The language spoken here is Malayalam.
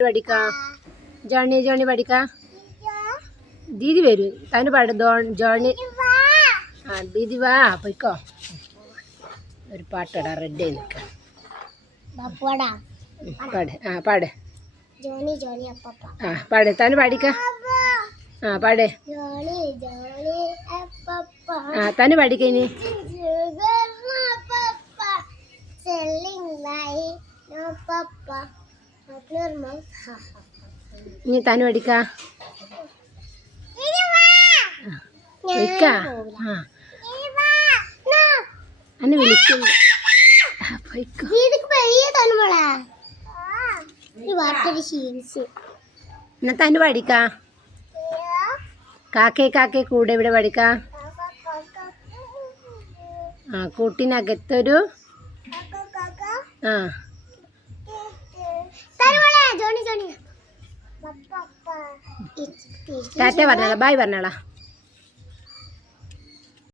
പഠിക്കാ ജോണി പഠിക്കാ ദീദി വരും തന് പാട് ജോണി ആ ദീദി വാ പോയിക്കോ ഒരു പാട്ടടാ റെഡി നിൽക്കാം പാട് ആ പാട് ആ പാട് തന് പാടിക്ക ആ പാട് ആ തന് പാടിക്ക ഇനി ഇനി തന് പഠിക്ക അന്നെ വിളിക്കുന്നു എന്നാ തന് പഠിക്ക കാക്കേ കൂടെ ഇവിടെ പഠിക്ക ആ കൂട്ടിനകത്തൊരു ആ ടാറ്റ പറഞ്ഞോളാം ബൈ പറഞ്ഞോളാം